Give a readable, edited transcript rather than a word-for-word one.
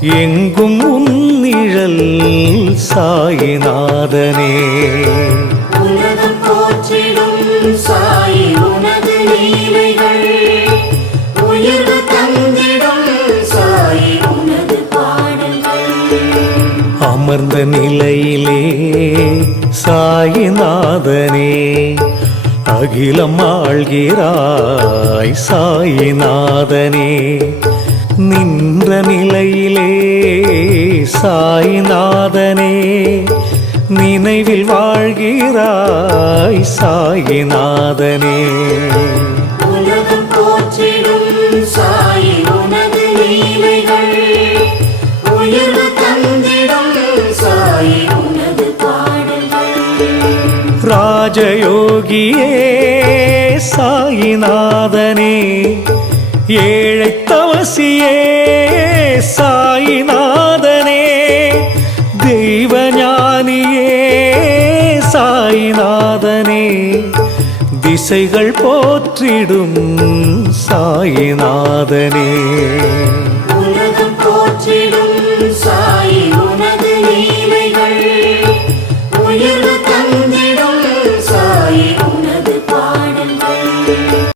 எங்கும் உன் நிழல் சாயிநாதனே. உலகம் போற்றிடும் சாயி உனது லீலைகள், உயர்வு தந்திடும் சாயி உனது பாடல்கள். அமர்ந்த நிலையிலே சாயிநாதனே, அகிலம் ஆள்கிறாய் சாயிநாதனே. நின்ற நிலையிலே சாயிநாதனே, நினைவில் வாழ்கிறாய் சாயிநாதனே. உலகம் போற்றிடும் சாயி உனது லீலைகள், உயர்வு தந்திடும் சாயி உனது பாடல்கள். ராஜயோகியே சாயிநாதனே, ஏழை தவசியே சாயிநாதனே, தெய்வஞானியே சாயிநாதனே, திசைகள் போற்றிடும் சாயிநாதனே.